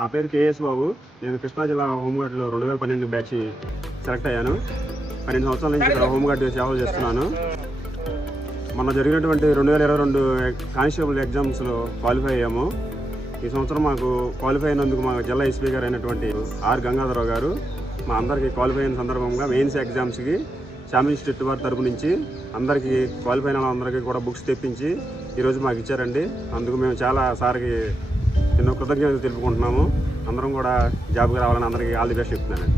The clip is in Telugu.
నా పేరు కేఎస్ బాబు. నేను కృష్ణా జిల్లా హోంగార్డులో 2012 బ్యాచ్ సెలెక్ట్ అయ్యాను. 12 సంవత్సరాల నుంచి ఇక్కడ హోంగార్డు సేవలు చేస్తున్నాను. మొన్న జరిగినటువంటి 2022 కానిస్టేబుల్ ఎగ్జామ్స్లో క్వాలిఫై అయ్యాము. ఈ సంవత్సరం మాకు క్వాలిఫై అయినందుకు మా జిల్లా ఎస్పీ గారు అయినటువంటి ఆర్ గంగాధరరావు గారు మా అందరికీ క్వాలిఫై అయిన సందర్భంగా మెయిన్స్ ఎగ్జామ్స్కి శ్యామ్ ఇన్స్టిట్యూట్ వారి తరపు నుంచి అందరికీ క్వాలిఫై అయిన అందరికీ కూడా బుక్స్ తెప్పించి ఈరోజు మాకు ఇచ్చారండి. అందుకు మేము చాలా సార్కి ఎన్నో కృతజ్ఞతలు తెలుపుకుంటున్నాము. అందరం కూడా జాబ్కి రావాలని అందరికీ ఆల్ ది బెస్ట్ చెప్తున్నానండి.